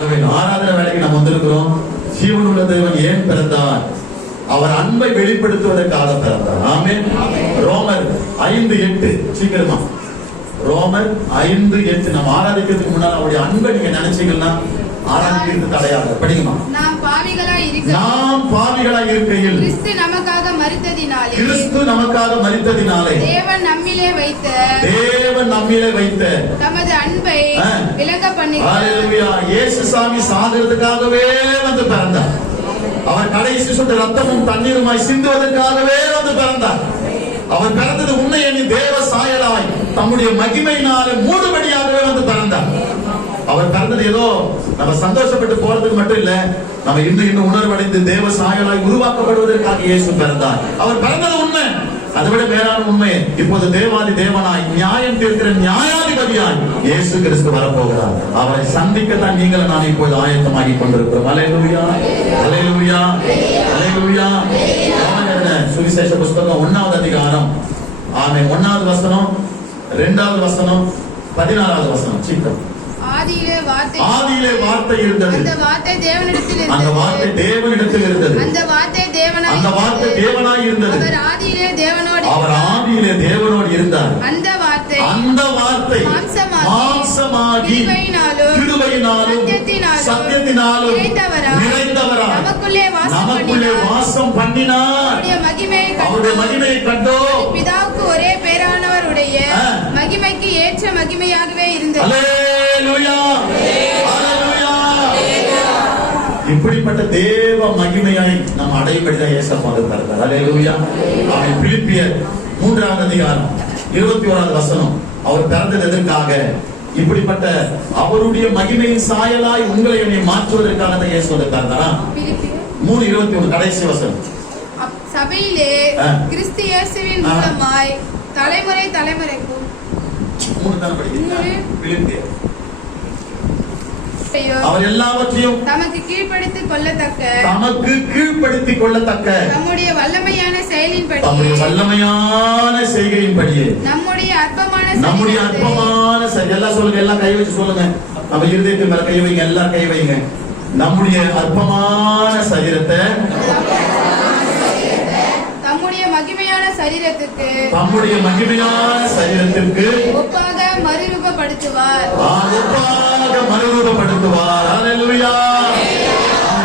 ஆராதனை வேலைக்கு நாம் வந்திருக்கிறோம். ஜீவனுள்ள தேவன் ஏன் பிறந்தார்? அவர் அன்பை வெளிப்படுத்துவதற்காக பிறந்தார். ஆமென். ரோமர் 5:8 சீக்கிரமா. ரோமர் 5:8 நம்ம ஆராதிக்கிறதுக்கு முன்னால அவருடைய அன்பை நீங்க நினைச்சீங்கன்னா ஆராதிக்கிறது தடையாக. படிக்குமா? நாம் பாவிகளாய் இருக்கையில் கிறிஸ்து நமக்காக மரித்ததினாலே தேவன் நம்மிலே வைத்த தமது அன்பை விளங்க பண்ணுகிறார். ஹalleluya. இயேசு சாமி சாகிறதுக்காகவே வந்து பிறந்தார். அவர் கடைசி சொட்டு ரத்தமும் தண்ணீருமாய் சிந்துவதற்காகவே வந்து பிறந்தார். அவர் பிறந்தது உன்னை எண்ணி தேவ சாயலாய் தம்முடைய மகிமையினாலே மூடுபடியாகவே வந்து பிறந்தார். அவர் பிறந்தது ஏதோ நம்ம சந்தோஷப்பட்டு போறதுக்கு மட்டும் இல்ல, நம்ம இன்னும் உணர்வடைந்து தேவ சாயலாய் உருவாக்கப்படுவதற்காக இயேசு பிறந்தார். அவர் பிறந்தது உண்மை. அதை விட மேலான உண்மை, இப்போது தேவாதி தேவனாய் நியாயம் தீர்க்கிற நியாயாதிபதியாய் இயேசு கிறிஸ்து வரப்போகிறார். அவரை சந்திக்கத்தான் நீங்கள் நான் இப்போது ஆயத்தமாகி கொண்டிருக்கிறோம். அல்லேலூயா, அல்லேலூயா, அல்லேலூயா. சுவிசேஷ புஸ்தகம் 1வது அதிகாரம், ஆமென், 1வது வசனம், 2வது வசனம், 16வது வசனம். சீக்கிரம். ஆதியிலே வார்த்தை இருந்தது. அந்த வார்த்தை தேவனிடத்தில் இருந்தது. அந்த வார்த்தை தேவனிடத்தில் இருந்தது. அந்த வார்த்தை தேவனாய் இருந்தது. அவர் ஆதியிலே தேவனோடு இருந்தார். அந்த வார்த்தை மாம்சமாகி கிருபையினாலும் சத்தியத்தினாலும் நிறைந்தவராய் நமக்குள்ளே வாசம் பண்ணினார். அவருடைய மகிமையை கண்டோம். பிதாவுக்கு ஒரே பேரானவருடைய மகிமைக்கு ஏற்ற மகிமையாகவே இருந்தது. அல்லேலூயா, அல்லேலூயா. இப்படிப்பட்ட தேவ மகிமையை நாம் அடைபடிதான் ஏசப்பா இருக்கிறார். அல்லேலூயா. அவன் பிலிப்பியர் 3வது அதிகாரம் 21வது வசனம். அவர் பிறந்தது எதற்காக? இப்படிப்பட்ட அவருடைய மகிமையின் சாயலாய் உங்களை என்னை மாற்றுவதற்காக தான் இயேசு வந்திருக்காரா? 3:21 கடைசி வசனம். சபையிலே கிறிஸ்து இயேசுவின் மூலமாய் தலைமுறைக்கும் 3 தான் படிக்கிறீங்க. பிலிப்பியர் அவர் எல்லாவற்றையும் தமக்கு கீழ்ப்படுத்திக் கொள்ளத்தக்க நம்முடைய வல்லமையான செய்கையின்படியே நம்முடைய அற்பமான எல்லாம் சொல்லுங்க, எல்லாம் கை வச்சு சொல்லுங்க. நம்ம இருதயத்தின் மேல கை வைங்க, எல்லாம் கை வைங்க. நம்முடைய அற்பமான சரீரத்தை தம்முடைய மகிமையான சரீரத்திற்கு ஒப்பாக மறுரூபப்படுத்துவார். அல்லேலூயா.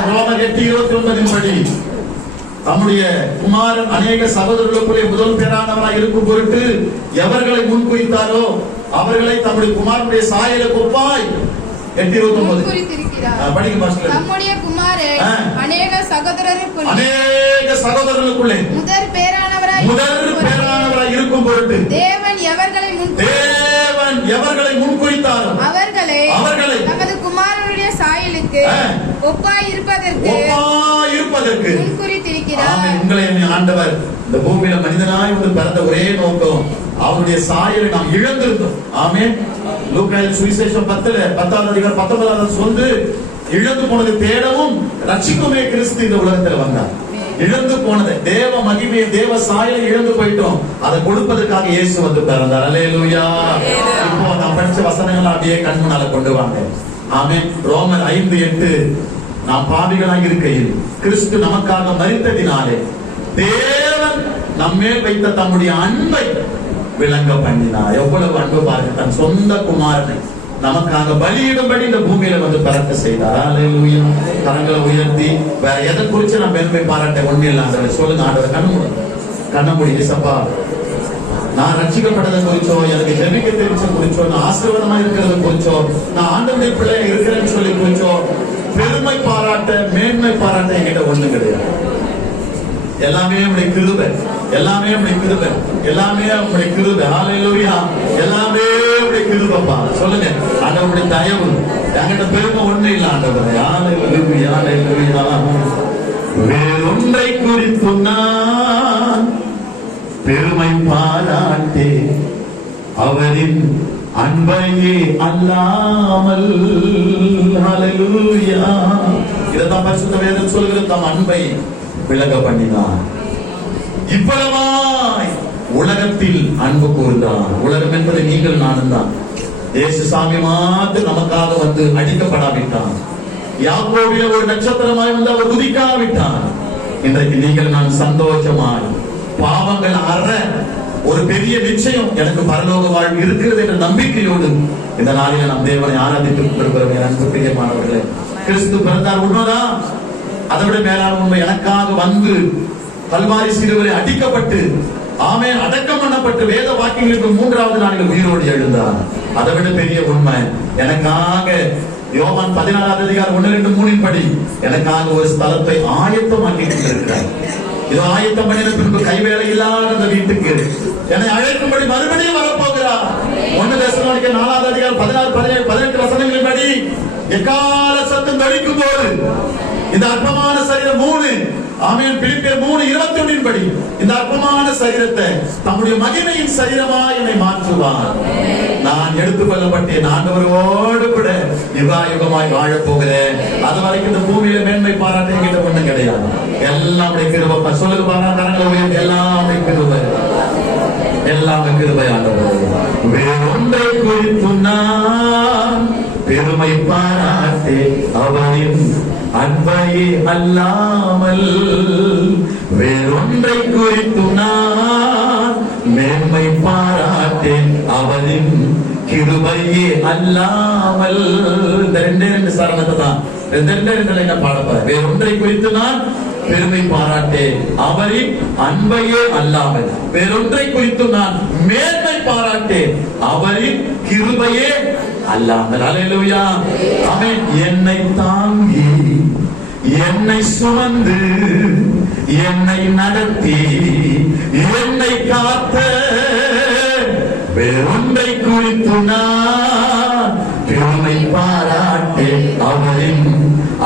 ரோமர் 8:29 படி தம்முடைய குமாரன் அநேக சகோதரர்களுக்குள்ளே முதல் பேரானவராய் இருக்கும் பொருட்டு எவர்களை முன்குறித்தாரோ அவர்களை தம்முடைய குமாரனுடைய சாயலுக்கு ஒப்பாய் 8:29 படிங்க பாஸ்டர். நம்முடைய குமாரன் அநேக சகோதரர்களுக்குள்ளே முதல் பேரானவராய் இருக்கும் பொருட்டு தேவன் எவர்களை முன்குறித்தாரோ அவர்களை நமது குமாரனுடைய சாயலுக்கு ஒப்பாய் இருப்பதற்கு முன்குறித்திருக்கிறார். உங்களை ஆண்டவர் இந்த பூமியில மனிதனாய் வந்து பிறந்த ஒரே நோக்கம் அவருடைய சாயலை நாம் இழந்திருந்தோம். ஆமென். லூக்காயின் சுவிசேஷம் 10வது அதிகாரம் 19வது சொல்லு, இழந்து போனது தேடவும் ரட்சிக்குமே கிறிஸ்து இந்த உலகத்தில் வந்தார். இழந்து போனது தேவ மகிமையை தேவ சாயலை இழந்து போயிட்டோம், அதை கொடுப்பதற்காக இயேசு வந்து பிறந்தார். அல்லேலூயா. இப்போ நான் படிச்ச வசனங்களை அப்படியே கண் முன்னால கொண்டு வாங்க. ஆமென். ரோமர் 5:8 நாம் பாவிகளாய் இருக்கையில் கிறிஸ்து நமக்காக மரித்ததினாலே தேவன் நம்மேல் வைத்த தம்முடைய அன்பை விளங்க பண்ணினார். எவ்வளவு அன்பு பாருங்க. தன் சொந்த குமாரனை நமக்காக பலியிடும்படி இந்த பூமியில வந்து பிறக்க செய்தார். அல்லேலூயா. கரங்களை உயர்த்தி வேற எதை குறிச்சு நான் பெருமை பாராட்ட ஒண்ணு இல்லை. ஆண்டவர் சொல்லுங்க. ஆண்டவர் கண்ண மூடி இயேசப்பா, நான் ரட்சிக்கப்பட்டதை குறிச்சோ, எனக்கு ஜெபிக்க தெரிஞ்ச குறிச்சோ, நான் ஆசீர்வாதமா இருக்கிறத குறிச்சோ, நான் ஆண்டவருடைய பிள்ளை இருக்கிறேன்னு சொல்லி குறிச்சோ பெருமை பாராட்ட மேன்மை பாராட்ட என்கிட்ட ஒண்ணு கிடையாது. எல்லாமே உம்முடைய கிருபை, எல்லாமே உம்முடைய கிருபை, எல்லாமே உம்முடைய கிருபை. ஹல்லேலூயா. எல்லாமே உம்முடைய கிருபைப்பா. சொல்லுங்க. ஆண்டவருடைய தயவு என்கிட்ட பெருமை ஒண்ணு இல்ல. ஆண்டவரே ஹல்லேலூயா, ஹல்லேலூயா. வேறொன்றை குறித்து நான் பெருமை பாராட்டே அவரின் அன்பையே அல்லாமல். ஹல்லேலூயா. இதைத்தான் பரிசுத்த வேதம் சொல்கிறது. தம் அன்பை விளங்க பண்ணினார். இவ்வளவாய் உலகத்தில் அன்பு கூர்ந்தார். உலகம் என்பது நீங்கள் நானும் தான். இயேசு சாமி மாத்திரம் நமக்காக வந்து அடிக்கப்படாவிட்டார். யாக்கோபிலே ஒரு நட்சத்திரமாய் வந்து அவர் உதிக்காவிட்டார். இன்றைக்கு நீங்கள் நான் சந்தோஷமாய் பாவங்கள் அற ஒரு பெரிய நிச்சயம் எனக்கு பரலோக வாழ்வு இருக்கிறது என்ற நம்பிக்கையோடு இந்த நாளில் நாம் தேவனை ஆராதித்துக் கொண்டிருக்கிறோம். அன்பு பிரியமானவர்களே, கிறிஸ்து பிறந்தார் உண்மைதான். அதை விட மேலான உண்மை, எனக்காக வந்து கல்வாரி சிலுவையிலே அடிக்கப்பட்டு ஆமென் அடக்கம் பண்ணப்பட்டு வேத வாக்கியங்களுக்கு 3வது நாளில் உயிரோடு எழுந்தார். அதை விட பெரிய உண்மை, எனக்காக யோவான் 14வது அதிகாரம் 1-2-3 படி எனக்காக ஒரு ஸ்தலத்தை ஆயத்தமாக்கி கொண்டிருக்கிறார். இதோ ஆயத்தம் பண்ணின பின்பு கைவேலை இல்லாத அந்த வீட்டுக்கு என்னை அழைக்கும்படி மறுபடியும் வரப்போகிறார். 1 தெசலோனிக்கர் 4வது அதிகாரம் 16-17-18 வசனங்களின் படி எக்கால சத்தம் தொனிக்கும் போது இந்த அற்பமான சரீரம் 3 ஆமென் பிலிப்பியர் 3:21 படி இந்த அற்பமான சரீரத்தை தம்முடைய மகிமையின் சரீரமாய் என்னை மாற்றுவார். நான் எடுத்துக் கொள்ளப்பட்டேன், ஆண்டவரோடு கூட யுகாயுகமாய் வாழப் போகிறேன். அது வரைக்கும் இந்த பூமியில மேன்மை பாராட்ட என்கிட்ட ஒண்ணும் கிடையாது. எல்லாமே கிருபை. சொல்லுங்க பாராட்டாங்களே உயர்ந்து எல்லாமே கிருபை, எல்லாமே கிருபை. ஆண்டவர் வேறொன்றை குறித்து நான் பெருமை பாராட்டே அவனின் அன்பையே அல்லாமல் வேறொன்றை குறித்து நான் மேன்மை பாராட்டேன் அவனின் கிருபையே அல்லாமல். இந்த 2 சரணத்தை தான் 2 லைனா பாடப்பட. வேறொன்றை குறித்து நான் பெருமை பாராட்டேன் அவரின் அன்பையே அல்லாமல் வேறொன்றை குறித்து நான் மேன்மை பாராட்டேன் அவரின் கிருபையே அல்லாமல். அல்லேலூயா. ஆமென். என்னை தாங்கி என்னை சுமந்து என்னை நடத்தி என்னை காத்த வேறொன்றை குறித்து நான் பெருமை பாராட்டேன் அவரின்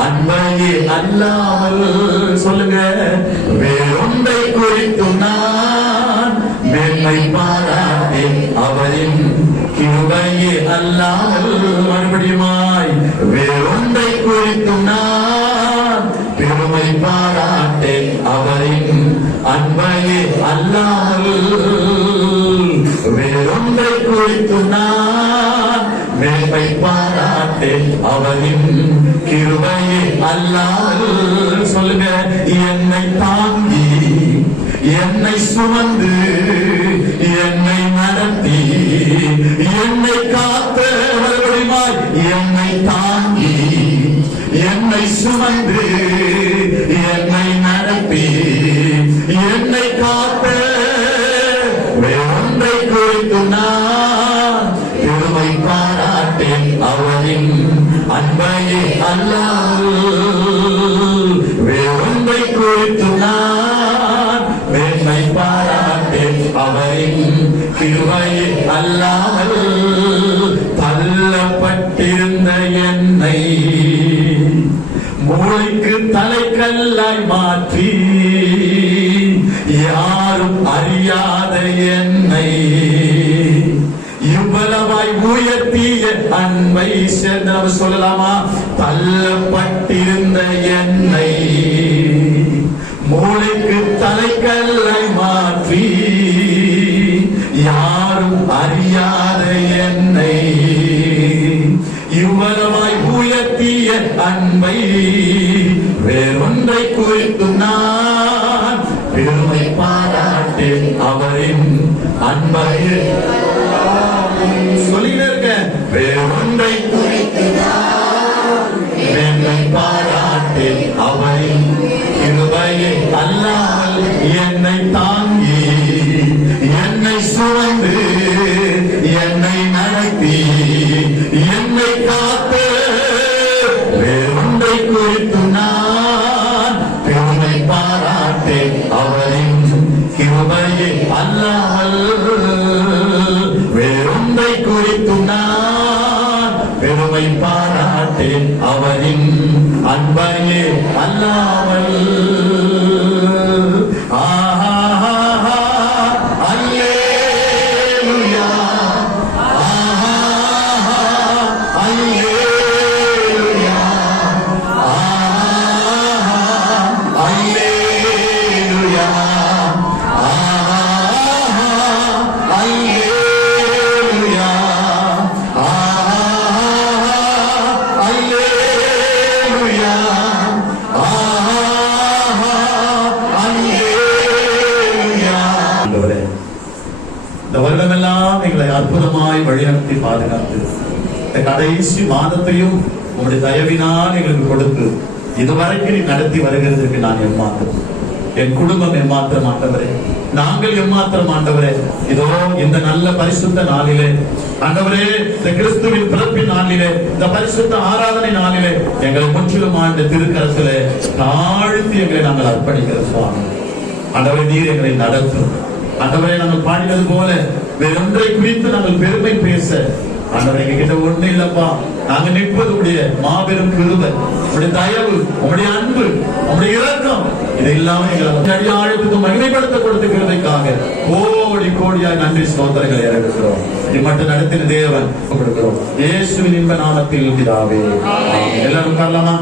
அன்பையே அல்லாமல். சொல்லுங்க, வேறொன்றை குறித்து நான் மேன்மை பாராட்டேன் அவரின் கிருபையே அல்லாமல். மறுபடியுமாய் வேறொன்றை குறித்து நான் பெருமை பாராட்டேன் அவரின் அன்பையே அல்லாமல். வேறொன்றை குறித்து நான் மேன்மை பாராட்டேன் அவரின் கிருபையே அல்லாமல். சொல்லுங்க, என்னை தாங்கி என்னை சுமந்து என்னை நடத்தி என்னை காத்த மறுபடியுமாய் என்னை தாங்கி என்னை சுமந்து என்னை நடத்தி என்னை காத்த வேறொன்றை குறித்து நான் பெருமை பாராட்டேன் அவரின் அன்பையே அல்லாமல். வேறொன்றை குறித்து நான் மேன்மை பாராட்டேன் அவரின் கிருபையே அல்லாமல். தள்ளப்பட்டிருந்த என்னை மூளைக்கு தலைக்கல்லாய் மாற்றி யாரும் அறியாத என்னை இவ்வளவாய் உயர்த்திய அன்பை சேர்ந்து நம்ம சொல்லலாமா? தள்ளப்பட்டிருந்த என்னை மூளைக்கு தலைக்கல்லாய் மாற்றி யாரும் அறியாத என்னை இவ்வளவாய் உயர்த்திய அன்பை வேறொன்றை குறித்து நான் பெருமை பாராட்டேன் அவரின் அன்பை. சொல்லிட்டு இருக்க, வேறொன்றை குறித்து மேன்மை பாராட்டேன் அவரின் கிருபையே அல்லாமல். என்னை தாங்கி என்னை சுமந்து என்னை நடத்தி என்னை காத்து வேறொன்றை குறித்து நான் பெருமை பாராட்டேன் அவரின் கிருபையே அல்லாமல். வேறொன்றை குறித்து நான் பெருமை பாராட்டேன் அவரின் அன்பையே அல்லாமல். இந்த வருடமெல்லாம் எங்களை அற்புதமாய் வழிநடத்தி பாதுகாத்து இந்த கடைசி மாதத்தையும் உங்களுடைய தயவினால் எங்களுக்கு கொடுத்து இதுவரைக்கும் நீ நடத்தி வருகிறதுக்கு நான் எம்மாத்திரம், என் குடும்பம் எம்மாத்திரம் ஆண்டவரே, நாங்கள் எம்மாத்திரம் ஆண்டவரே. இதோ இந்த நல்ல பரிசுத்த நாளிலே ஆண்டவரே, இந்த கிறிஸ்துவின் பிறப்பின் நாளிலே, இந்த பரிசுத்த ஆராதனை நாளிலே எங்களை முற்றிலும் ஆண்ட திருக்கரத்திலே தாழ்த்தி எங்களை நாங்கள் அர்ப்பணிக்கிறோம் சுவாமி. ஆண்டவரே, நீர் எங்களை நடத்தும் ஆண்டவரே. நாங்கள் பாடினது போல வேறொன்றை குறித்து நாங்கள் பெருமை பேச ஆண்டவரே எங்ககிட்ட ஒண்ணு இல்லப்பா. நாங்க நிற்பது உடைய மாபெரும் கிருபை, உடைய தயவு, உங்களுடைய அன்பு, உங்களுடைய இரக்கம், இது இல்லாம எங்களை அடியாழத்துக்கு மகிமைப்படுத்த கொடுத்த கிருபைக்காக கோடி கோடியாய் நன்றி ஸ்தோத்திரங்களை இறங்குகிறோம். இது மட்டும் நடத்தின தேவன் கொடுக்கிறோம். இயேசுவின் இன்ப நாமத்தில் பிதாவே. எல்லாரும் உட்காரலாமா?